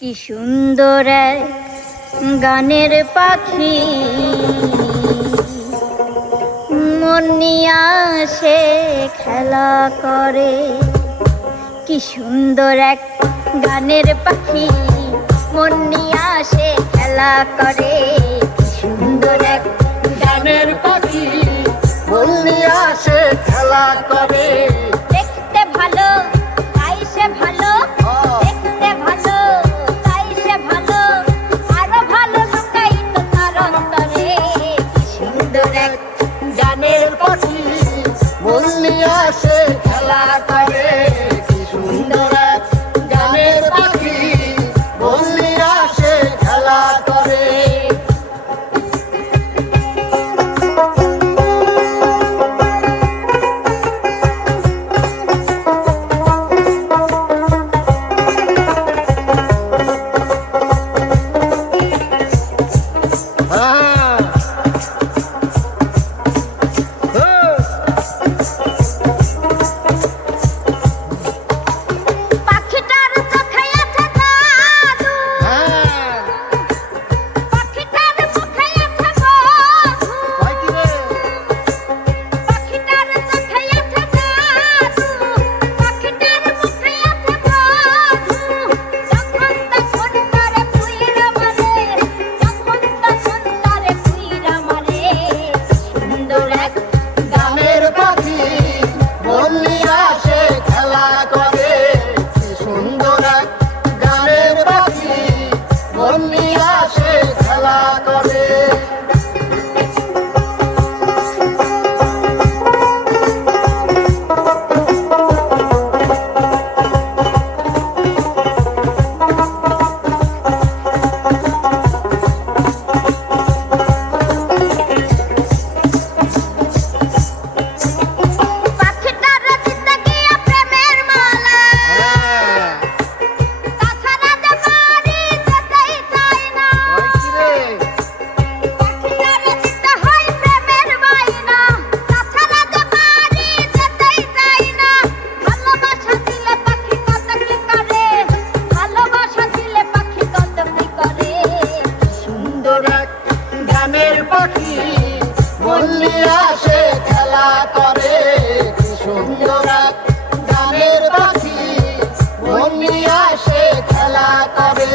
কি সুন্দর এক গানের পাখি মন নিয়ে আসে খেলা করে। কি সুন্দর এক গানের পাখি মন নিয়ে আসে খেলা করে। কি সুন্দর এক গানের পাখি মন নিয়ে আসে খেলা করে। দেখতে ভালো তাই সে ভালো, দেখতে ভালো তাই সে ভালো, আরো ভালো লুকাই তো তার অন্তরে। কি সুন্দর এক গানের পাখি মন নিয়ে আসে খেলা করে। কি সুন্দর এক গানের পাখি মন নিয়ে আসে খেলা করে। পাখি মন নিয়ে আসে খেলা করে। কি সুন্দর এক গানের পাখি মন নিয়ে আসে খেলা করে।